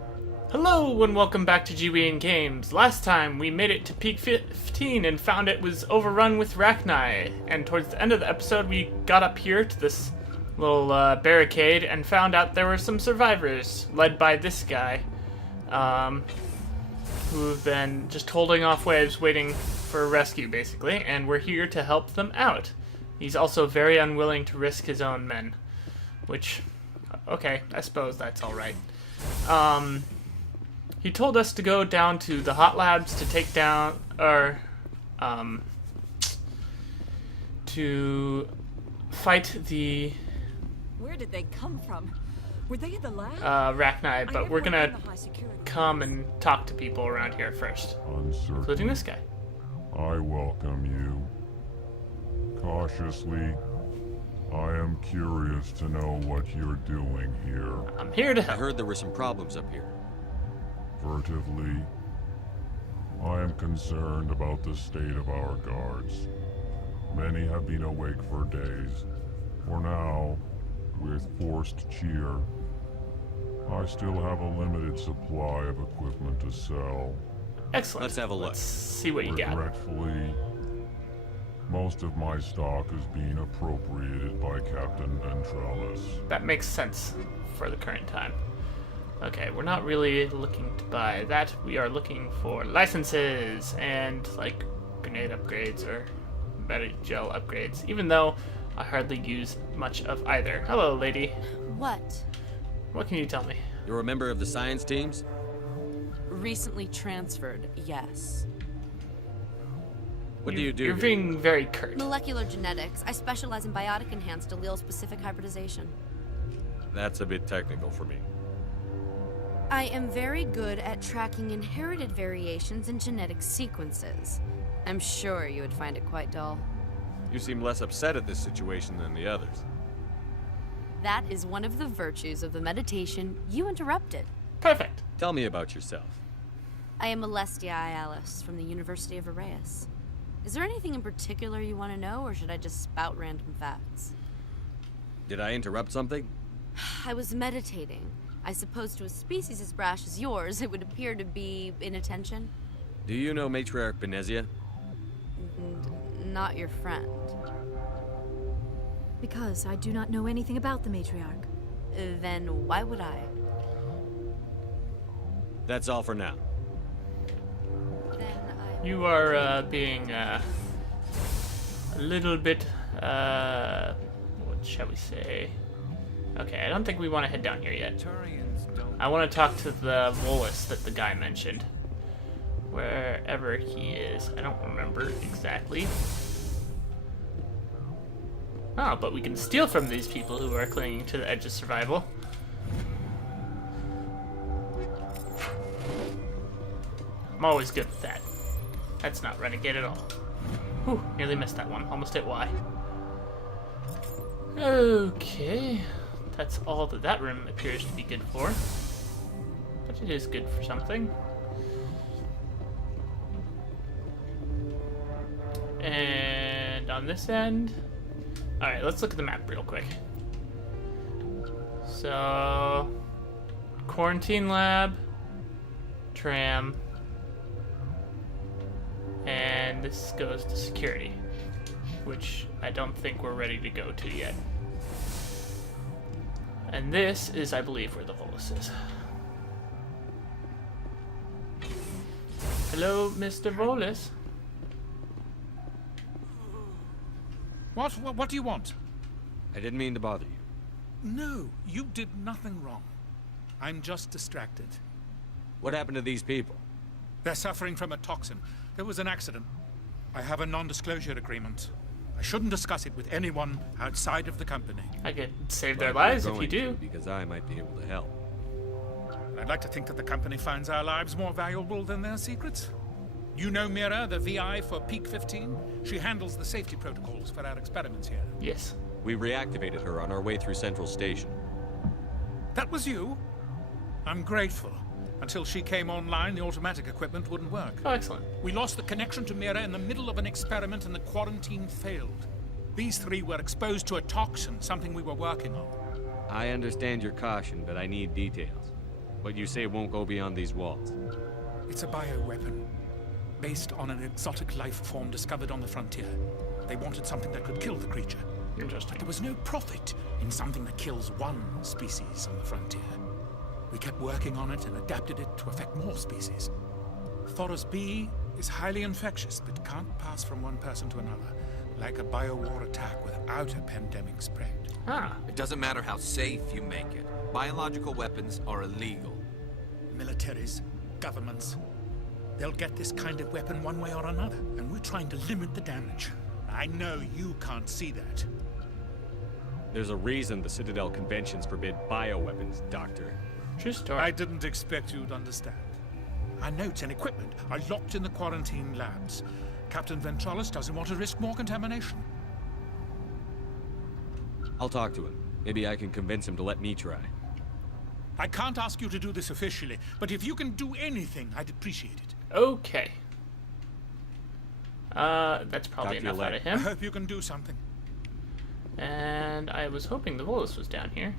Hello and welcome back to Gewian Games. Last time we made it to peak 15 and found it was overrun with Rachni. And towards the end of the episode we got up here to this little barricade and found out there were some survivors led by this guy. Who've been just holding off waves waiting for a rescue basically, and we're here to help them out. He's also very unwilling to risk his own men. Which, okay, I suppose that's alright. He told us to go down to the hot labs to take down, or, to fight the... Where did they come from? Were they in the lab? Rachni, but we're gonna come and talk to people around here first. Uncertain. Including this guy. I welcome you. Cautiously, I am curious to know what you're doing here. I'm here to I help. heard there were some problems up here. Furtively, I am concerned about the state of our guards. Many have been awake for days. For now, with forced cheer, I still have a limited supply of equipment to sell. Excellent. Let's have a look. Let's see what you got. Regretfully, most of my stock is being appropriated by Captain Ventrellis. That makes sense for the current time. Okay, we're not really looking to buy that. We are looking for licenses and, like, grenade upgrades or better gel upgrades, even though I hardly use much of either. Hello, lady. What? What can you tell me? You're a member of the science teams? Recently transferred, yes. What do you do? You're here? being very curt. Molecular genetics. I specialize in biotic-enhanced allele-specific hybridization. That's a bit technical for me. I am very good at tracking inherited variations in genetic sequences. I'm sure you would find it quite dull. You seem less upset at this situation than the others. That is one of the virtues of the meditation you interrupted. Perfect. Tell me about yourself. I am Alestia Alice from the University of Arraius. Is there anything in particular you want to know, or should I just spout random facts? Did I interrupt something? I was meditating. I suppose to a species as brash as yours, it would appear to be inattention. Do you know Matriarch Benezia? Not your friend. Because I do not know anything about the matriarch. Then why would I? That's all for now. Then I... You are being a little bit, what shall we say? Okay, I don't think we want to head down here yet. I want to talk to the Volus that the guy mentioned. Wherever he is. I don't remember exactly. Oh, but we can steal from these people who are clinging to the edge of survival. I'm always good with that. That's not renegade at all. Whew, nearly missed that one. Almost hit Y. Okay. That's all that that room appears to be good for. But it is good for something. And on this end... Alright, let's look at the map real quick. So... Quarantine lab. Tram. And this goes to security. Which I don't think we're ready to go to yet. And this is, I believe, where the Volus is. Hello, Mr. Volus. What do you want? I didn't mean to bother you. No, you did nothing wrong. I'm just distracted. What happened to these people? They're suffering from a toxin. There was an accident. I have a non-disclosure agreement. I shouldn't discuss it with anyone outside of the company. I could save their Glad lives you're if you going do. to, because I might be able to help. I'd like to think that the company finds our lives more valuable than their secrets. You know Mira, the VI for Peak 15? She handles the safety protocols for our experiments here. Yes. We reactivated her on our way through Central Station. That was you? I'm grateful. Until she came online, the automatic equipment wouldn't work. Oh, excellent. We lost the connection to Mira in the middle of an experiment and the quarantine failed. These three were exposed to a toxin, something we were working on. I understand your caution, but I need details. But you say it won't go beyond these walls. It's a bioweapon, based on an exotic life form discovered on the frontier. They wanted something that could kill the creature. Interesting. There was no profit in something that kills one species on the frontier. We kept working on it and adapted it to affect more species. Thoros B is highly infectious, but can't pass from one person to another, like a biowar attack without a pandemic spread. Ah. It doesn't matter how safe you make it. Biological weapons are illegal. Militaries, governments, they'll get this kind of weapon one way or another, and we're trying to limit the damage. I know you can't see that. There's a reason the Citadel conventions forbid bioweapons, Doctor. True story. I didn't expect you'd understand. Our notes and equipment are locked in the quarantine labs. Captain Ventralis doesn't want to risk more contamination. I'll talk to him. Maybe I can convince him to let me try. I can't ask you to do this officially, but if you can do anything, I'd appreciate it. Okay. That's probably Talk to you enough out later. of I him. hope you can do something. And I was hoping the Volus was down here.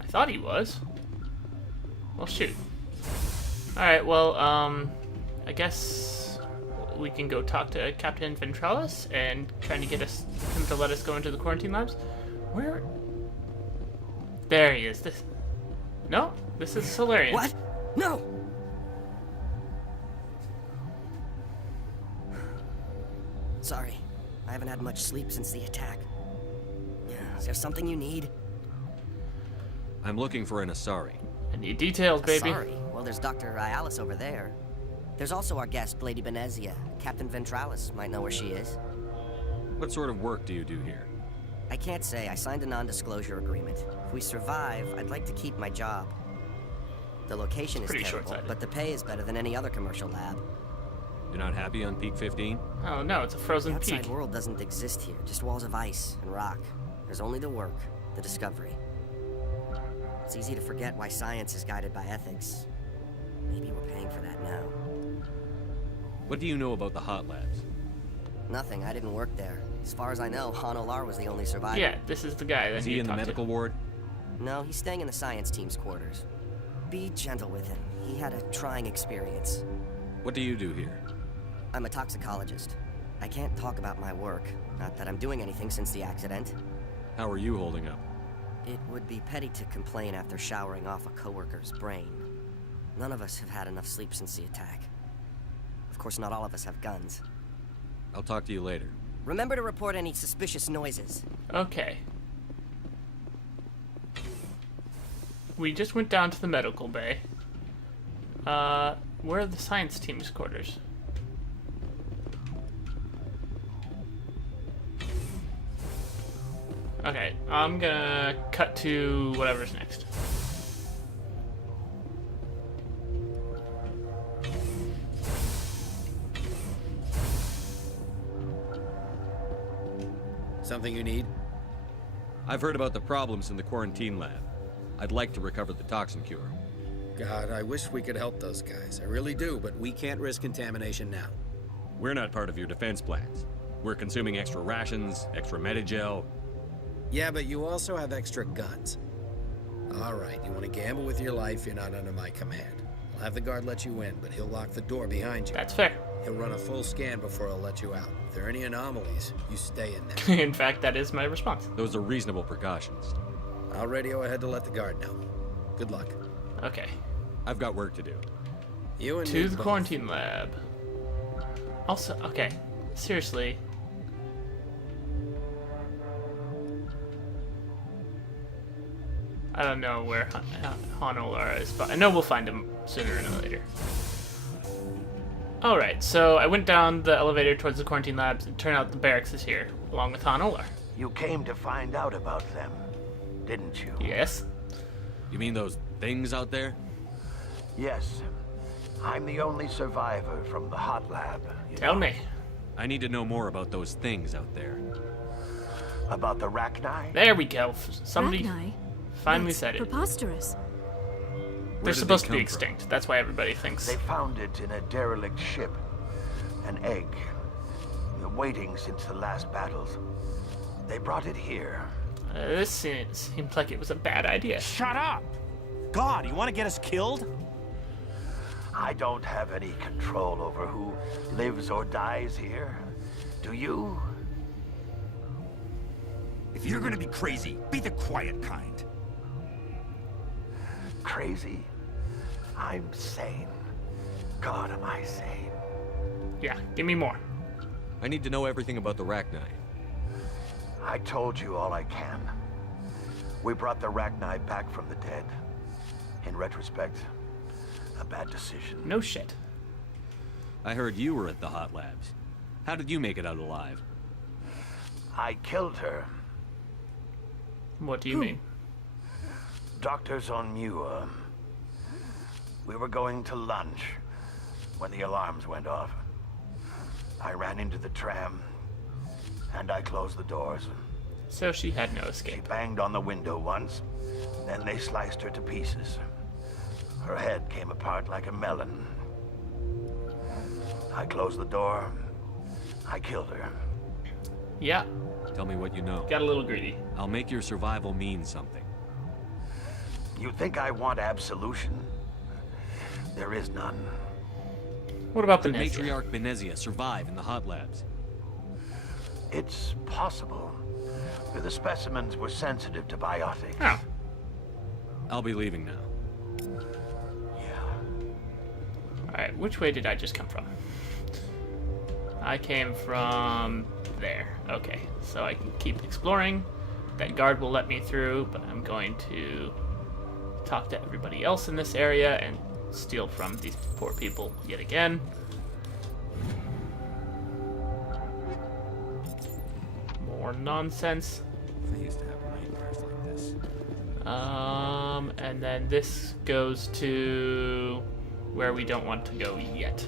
I thought he was. Well, shoot. Alright, well, I guess we can go talk to Captain Ventralis and trying to get him to let us go into the quarantine labs. Where? There he is. No, this is Solarian. What? No! Sorry, I haven't had much sleep since the attack. Is there something you need? I'm looking for an Asari. I need details, baby. Sorry. Well, there's Dr. Ialis over there. There's also our guest, Lady Benezia. Captain Ventralis might know where she is. What sort of work do you do here? I can't say. I signed a non-disclosure agreement. If we survive, I'd like to keep my job. The location is Pretty terrible, short-sighted. but the pay is better than any other commercial lab. You're not happy on Peak 15? Oh no, it's a frozen The outside peak. world doesn't exist here, just walls of ice and rock. There's only the work, the discovery. It's easy to forget why science is guided by ethics. Maybe we're paying for that now. What do you know about the hot labs? Nothing, I didn't work there. As far as I know, Han Olar was the only survivor. Yeah, this is the guy that Is you he in the talked to. medical ward? No, he's staying in the science team's quarters. Be gentle with him. He had a trying experience. What do you do here? I'm a toxicologist. I can't talk about my work. Not that I'm doing anything since the accident. How are you holding up? It would be petty to complain after showering off a coworker's brain. None of us have had enough sleep since the attack. Of course, not all of us have guns. I'll talk to you later. Remember to report any suspicious noises. Okay. We just went down to the medical bay. Where are the science team's quarters? Okay, I'm gonna cut to whatever's next. Something you need? I've heard about the problems in the quarantine lab. I'd like to recover the toxin cure. God, I wish we could help those guys. I really do, but we can't risk contamination now. We're not part of your defense plans. We're consuming extra rations, extra Medigel. Yeah, but you also have extra guns. All right, you want to gamble with your life, you're not under my command. I'll have the guard let you in, but he'll lock the door behind you. That's fair. He'll run a full scan before he'll let you out. If there are any anomalies, you stay in there. In fact, that is my response. Those are reasonable precautions. I'll radio ahead to let the guard know. Good luck. Okay. I've got work to do. You and To me the both. quarantine lab. Also, okay. Seriously. I don't know where Han Olar is, but I know we'll find him sooner or later. Alright, so I went down the elevator towards the quarantine labs, and turned out the barracks is here, along with Han Olar. You came to find out about them, didn't you? Yes? You mean those things out there? Yes. I'm the only survivor from the hot lab. you Tell know. me. I need to know more about those things out there. About the Rachni? There we go. Somebody Rachni? finally That's said it. preposterous. They're Where did supposed they to be come from? extinct. That's why everybody thinks. They found it in a derelict ship. An egg. Waiting since the last battles. They brought it here. This seemed like it was a bad idea. Shut up! God, you want to get us killed? I don't have any control over who lives or dies here. Do you? If you're gonna be crazy, be the quiet kind. Crazy? I'm sane. God, am I sane? Yeah, give me more. I need to know everything about the Rachni. I told you all I can. We brought the Rachni back from the dead. In retrospect, a bad decision. No shit. I heard you were at the Hot Labs. How did you make it out alive? I killed her. What do you mean? Doctors on Muir. We were going to lunch when the alarms went off. I ran into the tram, and I closed the doors. So she had no She escape. banged on the window once, then they sliced her to pieces. Her head came apart like a melon. I closed the door. I killed her. Yeah, Tell me what you know. got a little greedy. I'll make your survival mean something. You think I want absolution? There is none. What about Could Benezia? Matriarch Benezia survive in the Hot Labs? It's possible. The specimens were sensitive to biotics. Oh, I'll be leaving now. Yeah. alright, which way did I just come from? I came from there. Okay, so I can keep exploring. That guard will let me through, but I'm going to talk to everybody else in this area and steal from these poor people yet again. More nonsense. I used to have nightmares like this. And then this goes to where we don't want to go yet.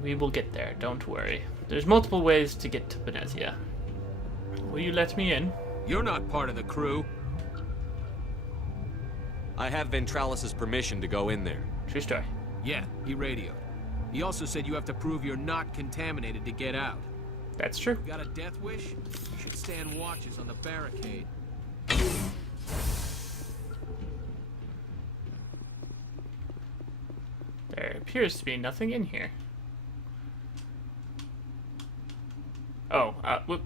We will get there, don't worry. There's multiple ways to get to Benezia. Will you let me in? You're not part of the crew. I have Ventralis's permission to go in there. True story. Yeah, he radioed. He also said you have to prove you're not contaminated to get out. That's true. Got a death wish? You should stand watches on the barricade. There appears to be nothing in here. Oh, whoop.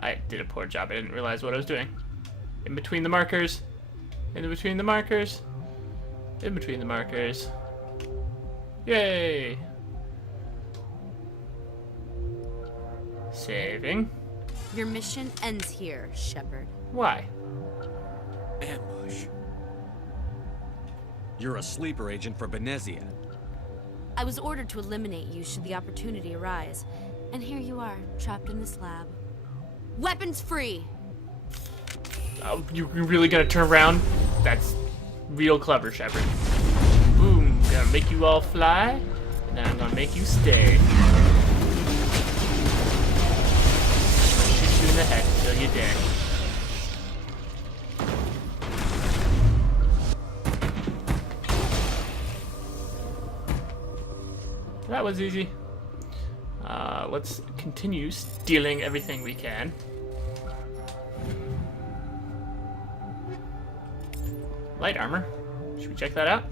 I did a poor job. I didn't realize what I was doing. In between the markers. In between the markers. In between the markers. Yay! Saving. Your mission ends here, Shepard. Why? Ambush. You're a sleeper agent for Benezia. I was ordered to eliminate you should the opportunity arise. And here you are, trapped in this lab. Weapons free! Oh, you really gonna turn around? That's real clever, Shepard. Boom, gonna make you all fly, and then I'm gonna make you stay. Shoot you in the head until you're dead. That was easy. Let's continue stealing everything we can. Light armor. Should we check that out?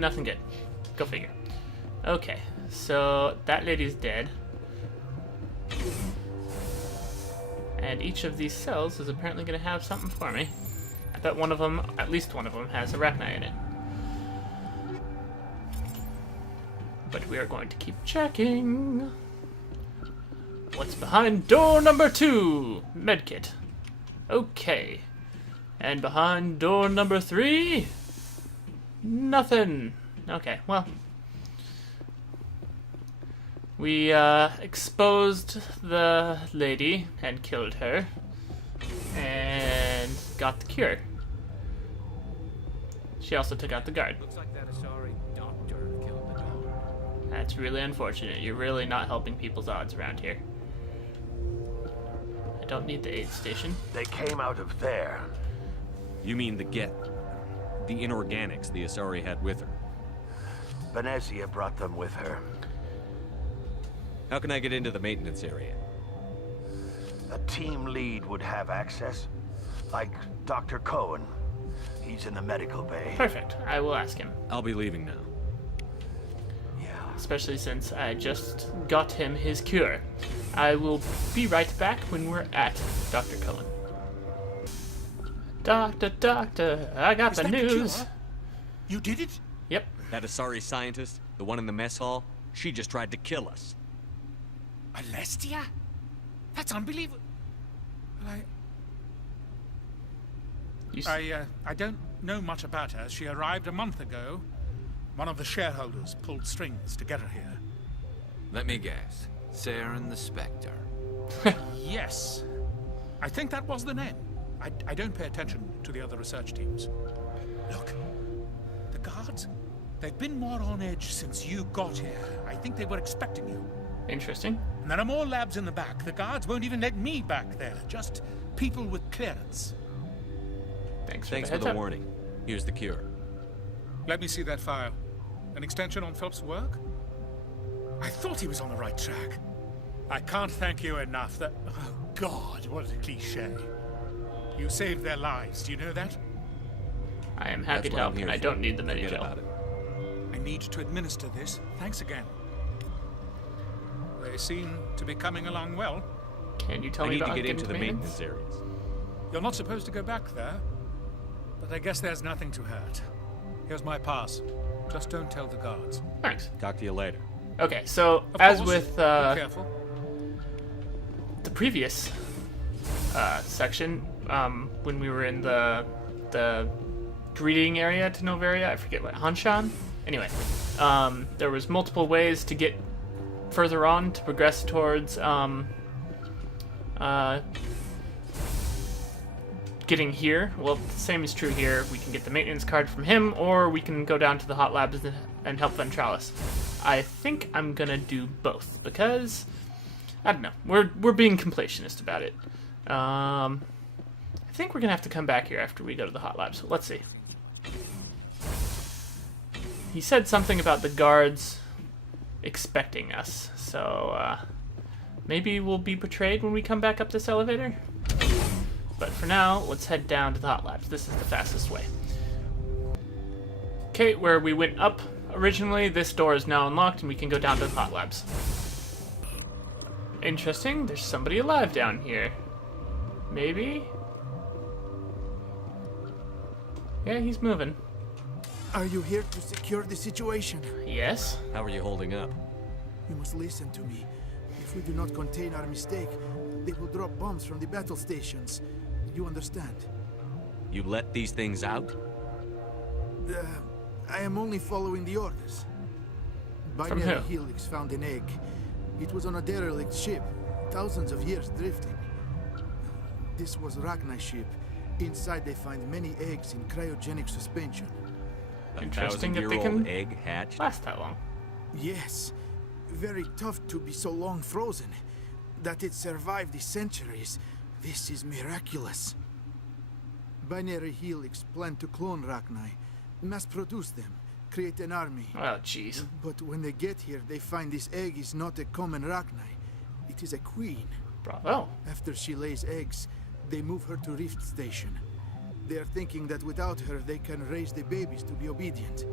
Nothing good. Go figure. Okay, so that lady's dead. And each of these cells is apparently going to have something for me. I bet one of them, at least one of them, has a Rachni in it. But we are going to keep checking. What's behind door number 2? Medkit. Okay. And behind door number 3? Nothing. Okay, well. We exposed the lady and killed her. And got the cure. She also took out the guard. Looks like that Asari doctor killed the dog. That's really unfortunate. You're really not helping people's odds around here. I don't need the aid station. They came out of there. You mean the Get? The inorganics the Asari had with her? Venezia brought them with her. How can I get into the maintenance area? A team lead would have access. Like Dr. Cohen. He's in the medical bay. Perfect. I will ask him. I'll be leaving now. Yeah. Especially since I just got him his cure. I will be right back when we're at Dr. Cohen. Doctor, I got the news. Cure? You did it? Yep. That Asari scientist, the one in the mess hall, she just tried to kill us. Alestia? That's unbelievable. I don't know much about her. She arrived a month ago. One of the shareholders pulled strings to get her here. Let me guess. Saren the Spectre. Yes. I think that was the name. I don't pay attention to the other research teams. Look, the guards, they've been more on edge since you got here. I think they were expecting you. Interesting. And there are more labs in the back. The guards won't even let me back there. Just people with clearance. Thanks for the warning. Here's the cure. Let me see that file. An extension on Phelps' work? I thought he was on the right track. I can't thank you enough that... Oh, God, what a cliché. You saved their lives, do you know that? I am happy to help. I don't need the Forget medi-gel. about it. I need to administer this. Thanks again. They seem to be coming along well. Can you tell I me need about to get getting into the maintenance areas. You're not supposed to go back there, but I guess there's nothing to hurt. Here's my pass. Just don't tell the guards. Thanks. Talk to you later. Okay, so Of as course, with be careful. the previous section, when we were in the greeting area to Novaria, I forget what, Hanshan? Anyway, there was multiple ways to get further on to progress towards getting here. Well, the same is true here. We can get the maintenance card from him, or we can go down to the hot labs and help Ventralis. I think I'm gonna do both because I don't know. We're being completionist about it. I think we're gonna have to come back here after we go to the hot labs. So let's see. He said something about the guards expecting us, so maybe we'll be betrayed when we come back up this elevator. But for now, let's head down to the hot labs. This is the fastest way. Okay, where we went up originally, this door is now unlocked and we can go down to the hot labs. Interesting, there's somebody alive down here. Maybe? Yeah, he's moving. Are you here to secure the situation? Yes. How are you holding up? You must listen to me. If we do not contain our mistake, they will drop bombs from the battle stations. You understand? You let these things out? I am only following the orders. From Binary who? Helix found an egg. It was on a derelict ship, thousands of years drifting. This was Rachni's ship. Inside they find many eggs in cryogenic suspension. Interesting that they 1,000-year-old can egg hatched? last that long. Yes. Very tough to be so long frozen. That it survived the centuries. This is miraculous. Binary Helix planned to clone Rachni, mass produce them, create an army. Oh, jeez. But when they get here, they find this egg is not a common Rachni. It is a queen. Bravo. After she lays eggs, they move her to Rift Station. They are thinking that without her, they can raise the babies to be obedient.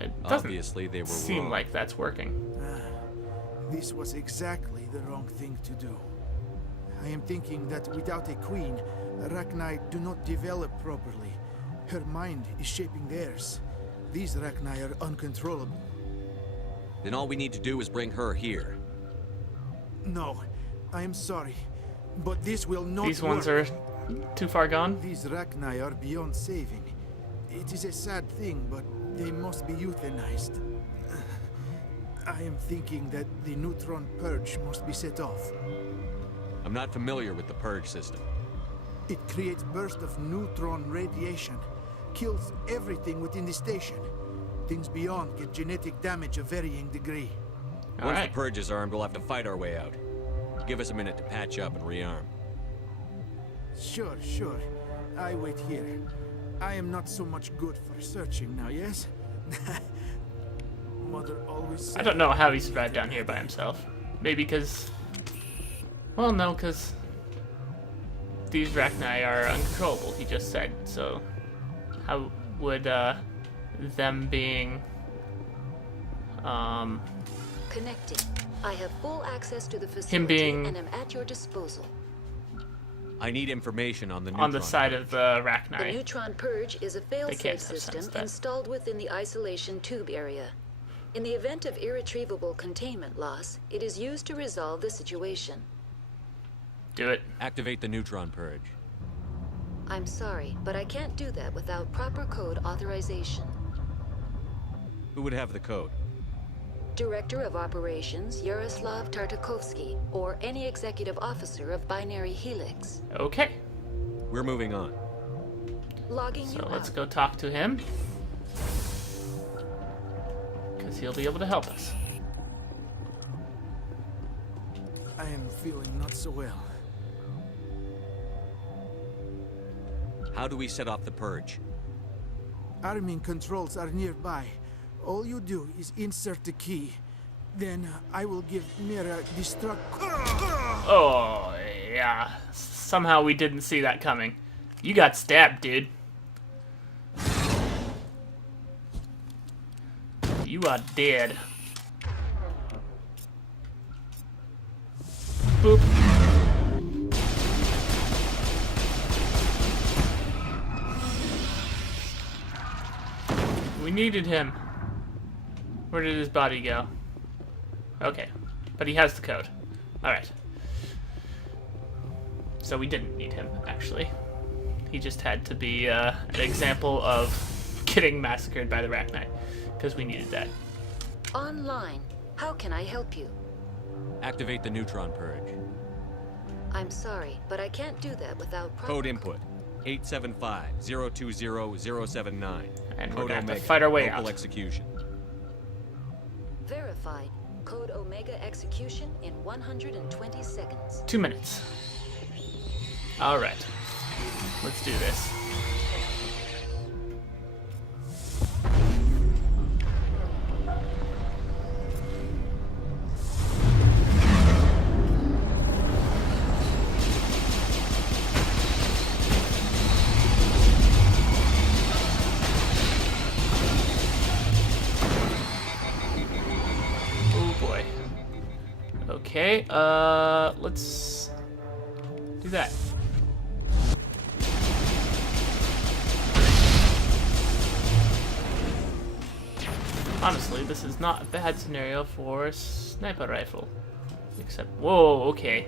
It doesn't Obviously, they were seem wrong. like that's working. This was exactly the wrong thing to do. I am thinking that without a queen, Rachni do not develop properly. Her mind is shaping theirs. These Rachni are uncontrollable. Then all we need to do is bring her here. No, I am sorry, but this will not These work. ones are too far gone? These Rachni are beyond saving. It is a sad thing, but they must be euthanized. I am thinking that the neutron purge must be set off. I'm not familiar with the purge system. It creates bursts of neutron radiation, kills everything within the station. Things beyond get genetic damage of varying degree. Once the purge is armed, we'll have to fight our way out. Give us a minute to patch up and rearm. Sure. I wait here. I am not so much good for searching now, yes? Mother always said... I don't know how he survived down here by himself. Maybe because... Well, no, because... these Rachni are uncontrollable, he just said. So, how would, them being... Connecting. I have full access to the facility him being... and am at your disposal. I need information on the neutron. On the side of the Rachni. The neutron purge is a fail-safe system installed within the isolation tube area. In the event of irretrievable containment loss, it is used to resolve the situation. Do it. Activate the neutron purge. I'm sorry, but I can't do that without proper code authorization. Who would have the code? Director of Operations Yaroslav Tartakovsky, or any executive officer of Binary Helix. Okay. We're moving on. Logging so you let's out. go talk to him. Because he'll be able to help us. I am feeling not so well. How do we set off the purge? Arming controls are nearby. All you do is insert the key. Then I will give Mira destruct... Oh, yeah. Somehow we didn't see that coming. You got stabbed, dude. You are dead. Boop. We needed him. Where did his body go? Okay. But he has the code. Alright. So we didn't need him, actually. He just had to be an example of getting massacred by the Rachni. Because we needed that. Online. How can I help you? Activate the neutron purge. I'm sorry, but I can't do that without proper... Code input. 875-020-079. And Code we're gonna have to Omega. fight our way Local out. execution. Verified. Code Omega execution in 120 seconds. 2 minutes. Alright. Let's do this. Okay, let's do that. Honestly, this is not a bad scenario for a sniper rifle. Except, whoa, okay.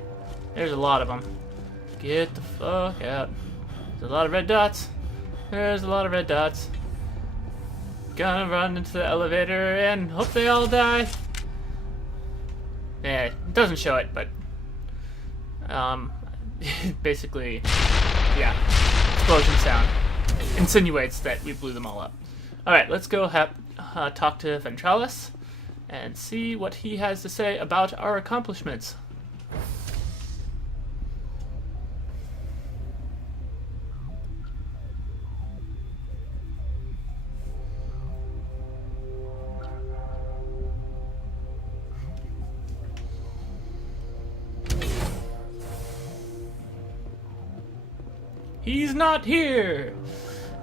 There's a lot of them. Get the fuck out. There's a lot of red dots. There's a lot of red dots. Gonna run into the elevator and hope they all die. Yeah, it doesn't show it, but basically, yeah, explosion sound insinuates that we blew them all up. All right, let's go talk to Ventralis and see what he has to say about our accomplishments. He's not here!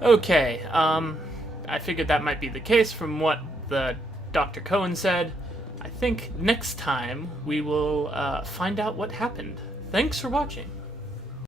Okay, I figured that might be the case from what the Dr. Cohen said. I think next time we will find out what happened. Thanks for watching.